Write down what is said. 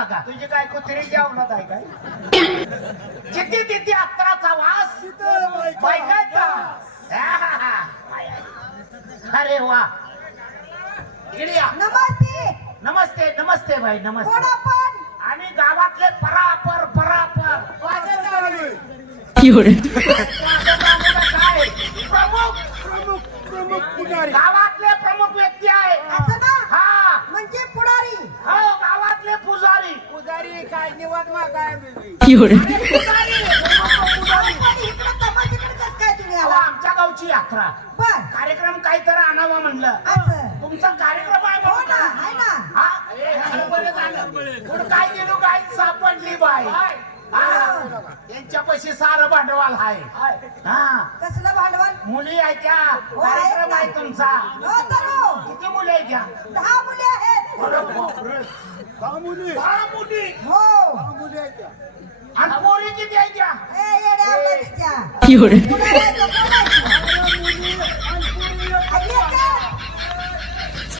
झाला का? तुझी काय कुत्री जेवणात आहे काय? जिथे तिथे अत्तराचा वास, बायकांचा. अरे वा, इकडे या. नमस्ते. नमस्ते नमस्ते भाई, नमस्ते. कोण आपण? आम्ही गावातले परापर परापर काय प्रमुख गावातले प्रमुख व्यक्ती आहे. असं ना? हा, म्हणजे पुढारी. हो, गावातले पुजारी. पुजारी काय निवाद मागाय अरे, पुजारी, पुजारी. पण इकडं तमाशेकडे कसं काय तुम्ही अहो, आला? आमच्या गावची यात्रा, बर. कार्यक्रम काहीतरी आणावा म्हणलं. असं. तुमचा कार्यक्रम आहे हो ना, म्हणून. आहे ना. हा? बरं झालं. पुढं काय गेलो, काय सापडली बाई. यांच्या पैसे सारं भांडवल आहे. हा, कसलं भांडवल? मुली आहेत त्या, हो, आहेत कार्यक्रम ना. आहे तुमचा. हो तर हो. किती मुली आहेत त्या? 10 मुली आहेत. बरोबर. 10 मुली. हो. आणि पोरी किती आहेत त्या? ए येड्या बाईच्या. पुढारी